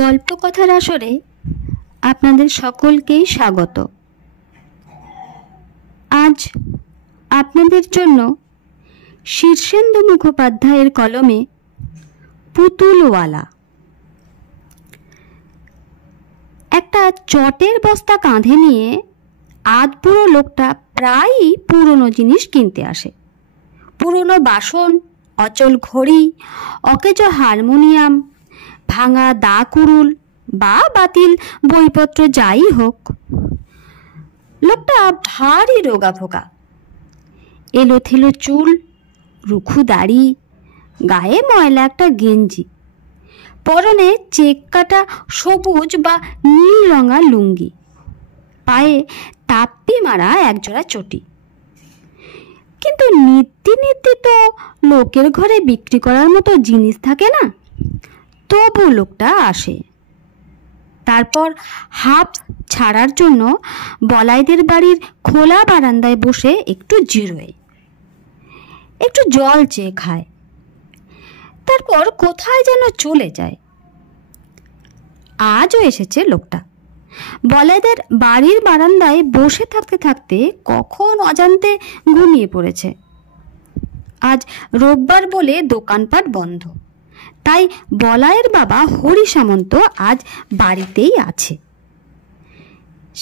গল্প কথার আসরে আপনাদের সকলকেই স্বাগত। আজ আপনাদের জন্য শীর্ষেন্দু মুখোপাধ্যায়ের কলমে পুতুলওয়ালা। একটা চটের বস্তা কাঁধে নিয়ে আধবুড়ো লোকটা প্রায়ই পুরনো জিনিস কিনতে আসে। পুরনো বাসন, অচল ঘড়ি, অকেজো হারমোনিয়াম, ভাঙা দা কুড়ুল বা বাতিল বইপত্র যাই হোক। লোকটা ভারী রোগাভোগা, এলোথেলো চুল, রুখু দাড়ি, গায়ে ময়লা একটা গেঞ্জি, পরনে চেক কাটা সবুজ বা নীল রঙা লুঙ্গি, পায়ে তাপ্পি মারা একজোড়া চটি। কিন্তু নিত্যি নিত্যি তো লোকের ঘরে বিক্রি করার মতো জিনিস থাকে না, তবু লোকটা আসে। তারপর হাঁপ ছাড়ার জন্য বলাইদের বাড়ির খোলা বারান্দায় বসে একটু জিরোয়, একটু জল চেয়ে খায়, তারপর কোথায় যেন চলে যায়। আজও এসেছে লোকটা। বলাইদের বাড়ির বারান্দায় বসে থাকতে থাকতে কখন অজান্তে ঘুমিয়ে পড়েছে। আজ রোববার বলে দোকানপাট বন্ধ, তাই বলাইয়ের বাবা হরি সামন্ত আজ বাড়িতেই আছে।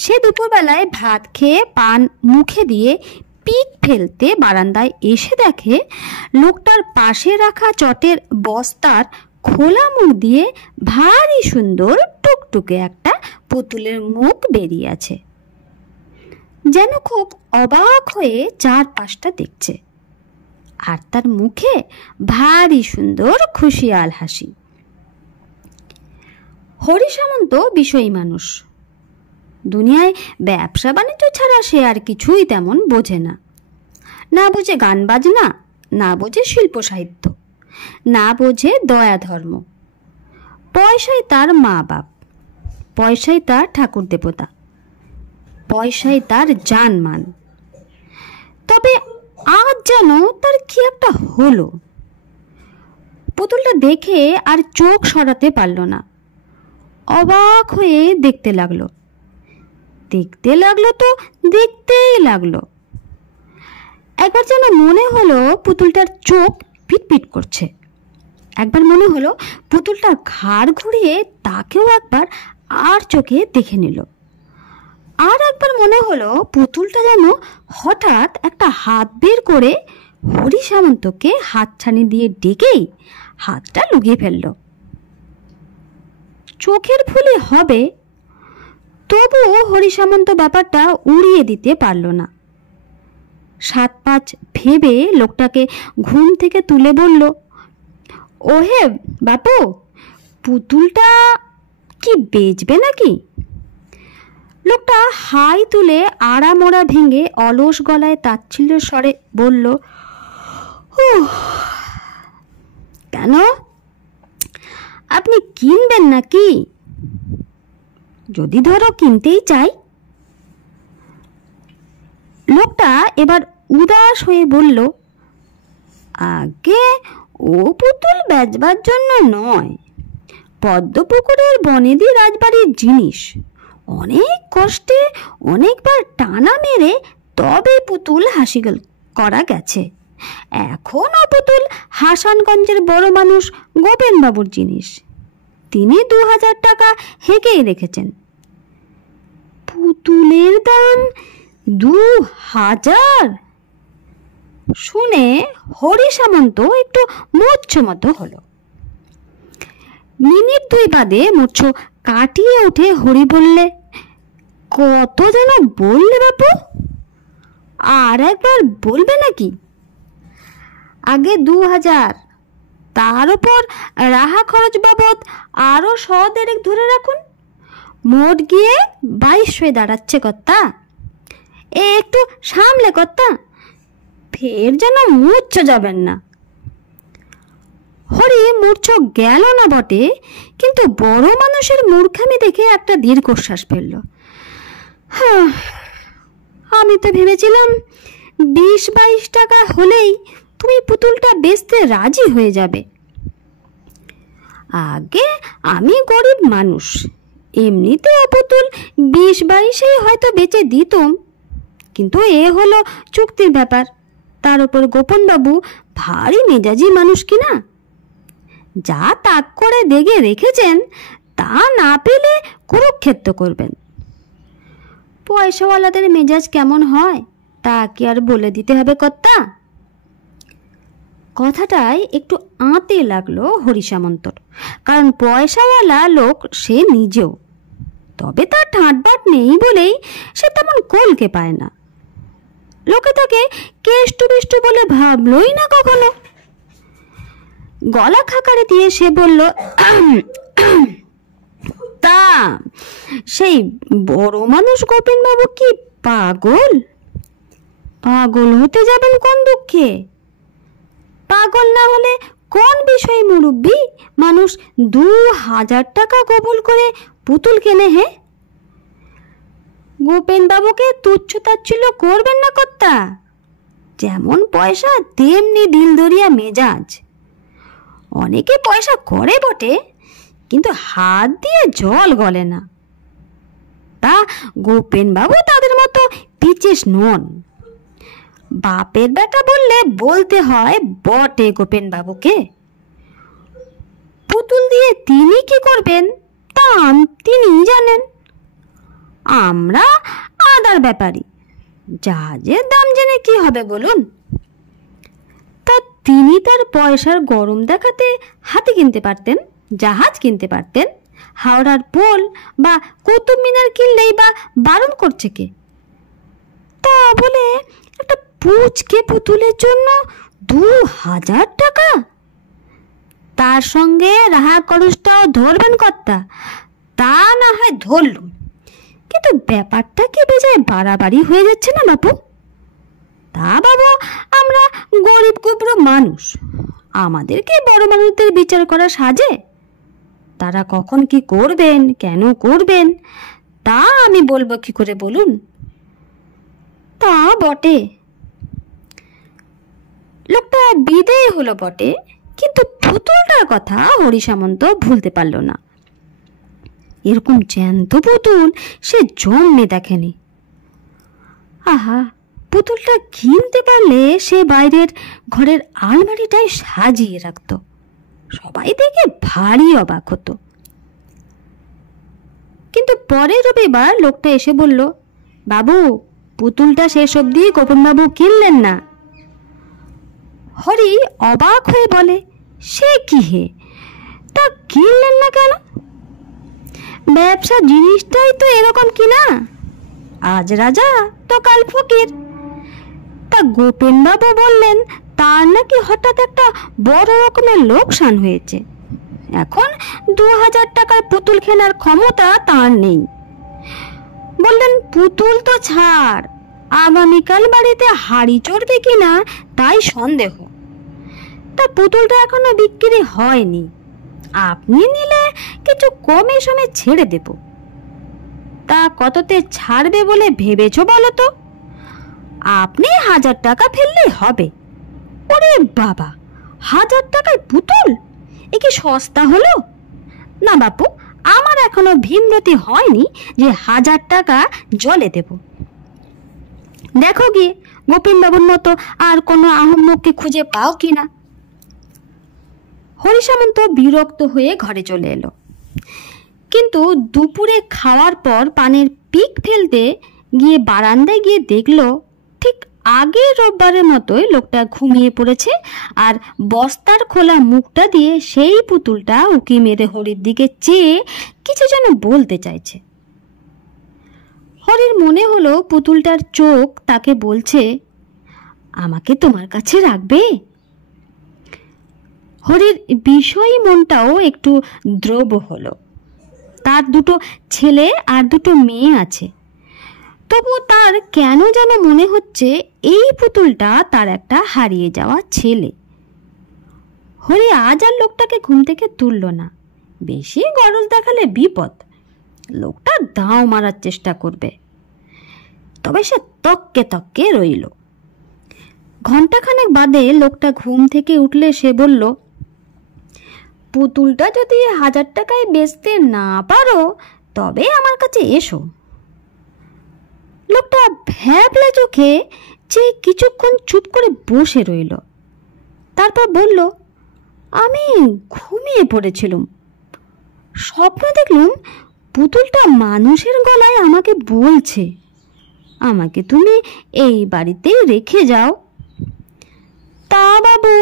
সে দুপুরবেলায় ভাত খেয়ে পান মুখে দিয়ে পিক ফেলতে বারান্দায় এসে দেখে লোকটার পাশে রাখা চটের বস্তার খোলা মুখ দিয়ে ভারী সুন্দর টুকটুকে একটা পুতুলের মুখ বেরিয়ে আছে। যেন খুব অবাক হয়ে চারপাশটা দেখছে, আর তার মুখে ভারী সুন্দর খুশিয়াল হাসি। হরি সামন্ত বিষয়ী মানুষ, দুনিয়ায় ব্যবসা বাণিজ্য ছাড়া সে আর কিছুই তেমন বোঝে না। না বোঝে গান বাজনা, না বোঝে শিল্প সাহিত্য, না বোঝে দয়া ধর্ম। পয়সাই তার মা বাপ, পয়সাই তার ঠাকুর দেবতা, পয়সাই তার জানমান। তবে আজ যেন তার কি একটা হলো। পুতুলটা দেখে আর চোখ সরাতে পারল না, অবাক হয়ে দেখতে লাগলো। দেখতে লাগলো তো দেখতেই লাগলো। একবার যেন মনে হলো পুতুলটার চোখ পিটপিট করছে, একবার মনে হলো পুতুলটার ঘাড় ঘুরিয়ে তাকেও একবার আর চোখে দেখে নিল, আর একবার মনে হলো পুতুলটা যেন হঠাৎ একটা হাত বের করে হরি সামন্তকে হাতছানি দিয়ে ডেকেই হাতটা লুকিয়ে ফেলল। চোখের ভুলে হবে, তবুও হরি সামন্ত ব্যাপারটা উড়িয়ে দিতে পারল না। 7-5 ভেবে লোকটাকে ঘুম থেকে তুলে বলল, ওহে বাপু, পুতুলটা কি বেচবে নাকি? লোকটা হাই তুলে আড়ামোড়া ভেঙে অলস গলায় তাচ্ছিল্য স্বরে বলল, কেন, আপনি কিনবেন নাকি? যদি ধরো কিনতেই চাই। লোকটা এবার উদাস হয়ে বলল, আগে ও পুতুল বেচবার জন্য নয়, পদ্মপুকুরের বনেদি রাজবাড়ির জিনিস। অনেক কষ্টে অনেকবার টানা মেরে তবে পুতুল হাসি করা গেছে। এখনও পুতুল হাসানগঞ্জের বড় মানুষ গোপেনবাবুর জিনিস। তিনি 2000 টাকা হেঁকেই রেখেছেন। পুতুলের দাম 2000? শুনে হরি সামন্ত একটু মূর্ছমত হলো। মিনিট 2 বাদে মূর্ছ কাটিয়ে উঠে হরি বললে, কত যেন বললে বাপু? আর একবার বলবে নাকি? আগে 2000, তার উপর রাহা খরচ বাবদ আরো 100 ধরে রাখুন, মোট গিয়ে 2200 দাঁড়াচ্ছে কর্তা। একটু সামলে কর্তা, ফের যেন মূর্ছ যাবেন না। হরি মূর্ছ গেল না বটে, কিন্তু বড় মানুষের মূর্খামি দেখে একটা দীর্ঘশ্বাস ফেলল। আমি তো ভেবেছিলাম 20-22 টাকা হলেই তুমি পুতুলটা বেচতে রাজি হয়ে যাবে। আগে আমি গরিব মানুষ, এমনিতে পুতুল 20-22 হয়তো বেচে দিতাম, কিন্তু এ হলো চুক্তির ব্যাপার। তার উপর গোপনবাবু ভারী মেজাজি মানুষ কিনা, যা তাক করে দেখে রেখেছেন তা না পেলে কুরুক্ষেত্র করবেন। পয়সাওয়ালাদের মেজাজ কেমন হয় তা কি আর বলে দিতে হবে কর্তা? কথাটাই একটু আঁতে লাগলো হরি সামন্তর, কারণ পয়সাওয়ালা লোক সে নিজেও, তবে তার ঠাঁটবাট নেই বলেই সে তেমন কলকে পায় না। লোকে তাকে কেষ্টু বিষ্টু বলে ভাবলই না কখনো। গলা খাকারে দিয়ে সে বলল, তা সেই বড় মানুষ গোপীনবাবু কি পাগল? পাগল হতে যাবেন কোন দুঃখে? পাগল না হলে কোন বিষয়ে মুরব্বী মানুষ 2000 টাকা কবুল করে পুতুল কেনে? হে, গোপেনবাবুকে তুচ্ছ তাচ্ছিল্য করবেন না কর্তা। যেমন পয়সা তেমনি দিলদরিয়া মেজাজ। অনেকে পয়সা করে বটে, কিন্তু হাত দিয়ে জল গলে না। তা গোপেনবাবু তাদের মতো পিচেস নন। বাপের বেটা বললে বলতে হয় বটে গোপেনবাবুকে। পুতুল দিয়ে তিনি কি করবেন তা তিনিই জানেন। আমরা আদার ব্যাপারী, জাহাজের দাম জেনে কি হবে বলুন? তা তিনি তার পয়সার গরম দেখাতে হাতি কিনতে পারতেন, জাহাজ কিনতে পারতেন, হাওড়ার পোল বা কুতুব মিনার কিনলেই বা বারণ করছে কে? তা বলে একটা পুচকে পুতুলের জন্য 2000 টাকা, তার সঙ্গে রাহা খরচটাও ধরবেন কর্তা। তা না হয় ধরলুম, কিন্তু ব্যাপারটা কি বেজায় বাড়াবাড়ি হয়ে যাচ্ছে না বাপু? তা বাবু, আমরা গরিব গুবরো মানুষ, আমাদেরকে বড় মানুষদের বিচার করা সাজে? তারা কখন কি করবেন, কেন করবেন, তা আমি বলবো কি করে বলুন? তা বটে। লোকটা বিদেয় হলো বটে, কিন্তু পুতুলটার কথা হরি সামন্ত ভুলতে পারল না। এরকম জ্যান্ত পুতুল সে জন্মে দেখেনি। আহা, পুতুলটা কিনতে পারলে সে বাইরের ঘরের আলমারিটাই সাজিয়ে রাখত, সবাই দেখে ভারী অবাক হতো। কিন্তু পরের রবিবার লোকটা এসে বলল, বাবু, পুতুলটা শেষ অবধি গোপনবাবু কিনলেন না। হরি অবাক হয়ে বলে, সে কি হে, তা কিনলেন না কেন? ব্যবসা জিনিসটাই তো এরকম কিনা, আজ রাজা তো কাল ফকির। তা গোপেনবাবু বললেন তার নাকি হঠাৎ একটা বড় রকমের লোকসান হয়েছে, এখন 2000 টাকার পুতুল কেনার ক্ষমতা তার নেই। বললেন পুতুল তো ছাড়, আগামীকাল বাড়িতে হাড়ি চড়বে কিনা তাই সন্দেহ। তা পুতুলটা এখনো বিক্রি হয়নি, আপনি নিলে কিছু কমে সমে ছেড়ে দেব। তা কততে ছাড়বে বলে ভেবেছ বলো তো? আপনি 1000 টাকা ফেললেই হবে। ওরে বাবা, 1000 টাকায় পুতুল, এ কি সস্তা হলো? না বাপু, আমার এখনো ভীমরতি হয়নি যে 1000 টাকা জলে দেব। দেখো গিয়ে গোপীনবাবুর মতো আর কোনো আহম্মককে খুঁজে পাও কিনা। হরি সামন্ত বিরক্ত হয়ে ঘরে চলে এলো, কিন্তু দুপুরে খাওয়ার পর পানের পিক ফেলতে গিয়ে বারান্দায় গিয়ে দেখলো ঠিক আগের রোববারের মতোই লোকটা ঘুমিয়ে পড়েছে, আর বস্তার খোলা মুখটা দিয়ে সেই পুতুলটা উকি মেরে হরির দিকে চেয়ে কিছু যেন বলতে চাইছে। হরির মনে হলো পুতুলটার চোখ তাকে বলছে, আমাকে তোমার কাছে রাখবে। হরির বিষয়ী মনটাও একটু দ্রব হলো। তার দুটো ছেলে আর দুটো মেয়ে আছে, তবু তার কেন যেন মনে হচ্ছে এই পুতুলটা তার একটা হারিয়ে যাওয়া ছেলে। হরি আজ আর লোকটাকে ঘুম থেকে তুলল না, বেশি গরজ দেখালে বিপদ, লোকটা দাও মারার চেষ্টা করবে। তবে সে তককে তককে রইল। ঘন্টাখানেক বাদে লোকটা ঘুম থেকে উঠলে সে বলল, পুতুলটা যদি 1000 টাকায় বেচতে না পারো তবে আমার কাছে এসো। লোকটা ভ্যাবলা চোখে যে কিছুক্ষণ চুপ করে বসে রইল, তারপর বলল, আমি ঘুমিয়ে পড়েছিলাম। স্বপ্ন দেখলুম পুতুলটা মানুষের গলায় আমাকে বলছে, আমাকে তুমি এই বাড়িতেই রেখে যাও। তা বাবু,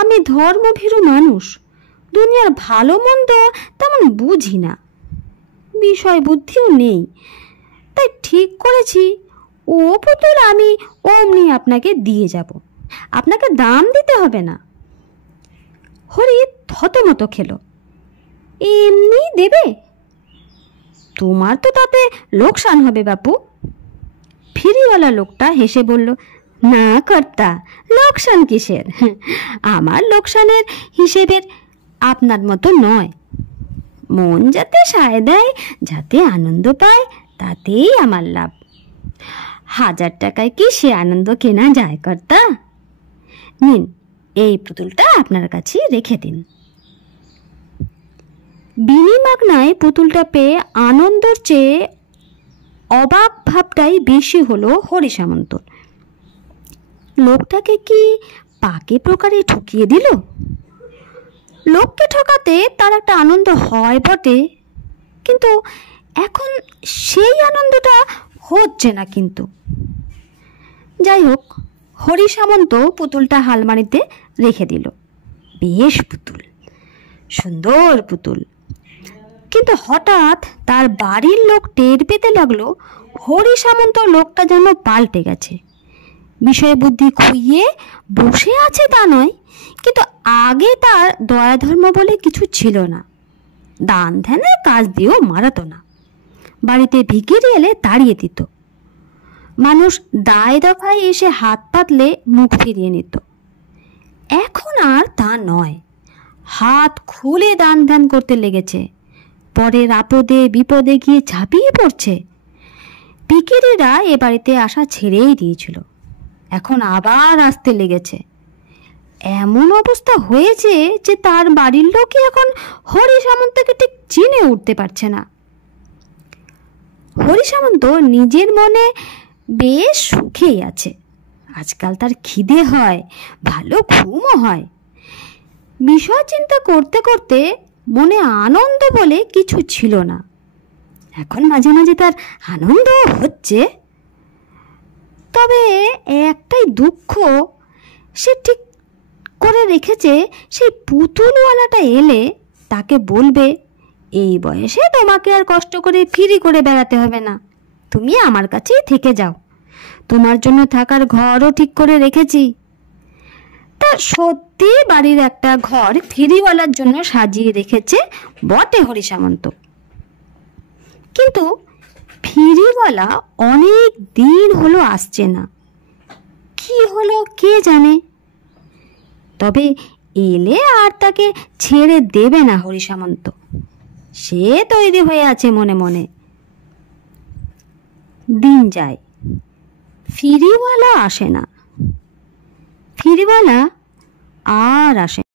আমি ধর্মভীরু মানুষ, দুনিয়ার ভালো মন্দ তেমন বুঝি না, বিষয় বুদ্ধিও নেই, তাই ঠিক করেছি ও পুতুল আমি অমনি আপনাকে দিয়ে যাব, আপনাকে দাম দিতে হবে না। হরি থতমত খেল, এমনি দেবে? তোমার তো তাতে লোকসান হবে বাপু। ফিরিওয়ালা লোকটা হেসে বলল, না কর্তা, লোকসান কিসের? আমার লোকসানের হিসেবের আপনার মতো নয়। মন যাতে সায় দেয়, যাতে আনন্দ পায়, তাতেই আমার লাভ। 1000 টাকায় কি সে আনন্দ কেনা যায় কর্তা? নিন, এই পুতুলটা আপনার কাছে রেখে দিন। বিনিমাগনায় পুতুলটা পেয়ে আনন্দর চেয়ে অবাক ভাবটাই বেশি হলো হরি সামন্তর। লোকটাকে কি পাকে প্রকারে ঠকিয়ে দিল? লোককে ঠকাতে তার একটা আনন্দ হয় বটে, কিন্তু এখন সেই আনন্দটা হচ্ছে না। কিন্তু যাই হোক, হরি সামন্ত পুতুলটা আলমারিতে রেখে দিল। বেশ পুতুল, সুন্দর পুতুল। কিন্তু হঠাৎ তার বাড়ির লোক টের পেতে লাগলো হরি সামন্ত লোকটা যেন পাল্টে গেছে। বিষয় বুদ্ধি খুইয়ে বসে আছে তা নয়, কিন্তু আগে তার দয়া ধর্ম বলে কিছু ছিল না, দান ধ্যানের কাজ দিয়েও মারাতো না, বাড়িতে ভিখিরি এলে তাড়িয়ে দিত, মানুষ দায় দফায় এসে হাত পাতলে মুখ ফিরিয়ে নিত। এখন আর তা নয়, হাত খুলে দান ধ্যান করতে লেগেছে, পরের আপদে বিপদে গিয়ে ঝাঁপিয়ে পড়ছে। ভিখিরিরা এ বাড়িতে আসা ছেড়েই দিয়েছিল, এখন আবার আসতে লেগেছে। এমন অবস্থা হয়েছে যে তার বাড়ির লোকই এখন হরি সামন্তকে ঠিক চিনে উঠতে পারছে না। হরি সামন্ত নিজের মনে বেশ সুখেই আছে। আজকাল তার খিদে হয়, ভালো ঘুমও হয়। বিষয় চিন্তা করতে করতে মনে আনন্দ বলে কিছু ছিল না। এখন মাঝে মাঝে তার আনন্দ হচ্ছে, তবে একটাই দুঃখ, সে ঠিক করে রেখেছে সেই পুতুলওয়ালাটা এলে তাকে বলবে, এই বয়সে তোমাকে আর কষ্ট করে ফিরি করে বেড়াতে হবে না, তুমি আমার কাছেই থেকে যাও, তোমার জন্য থাকার ঘরও ঠিক করে রেখেছি। তা সত্যি বাড়ির একটা ঘর ফিরিওয়ালার জন্য সাজিয়ে রেখেছে বটে হরি সামন্ত, কিন্তু ফিরিওয়ালা অনেক দিন হলো আসছে না, কি হলো কে জানে। তবে এলে আর তাকে ছেড়ে দেবে না হরি সামন্ত, সে তৈরি হয়ে আছে মনে মনে। দিন যায়, ফিরিওয়ালা আসে না, ফিরিওয়ালা আর আসে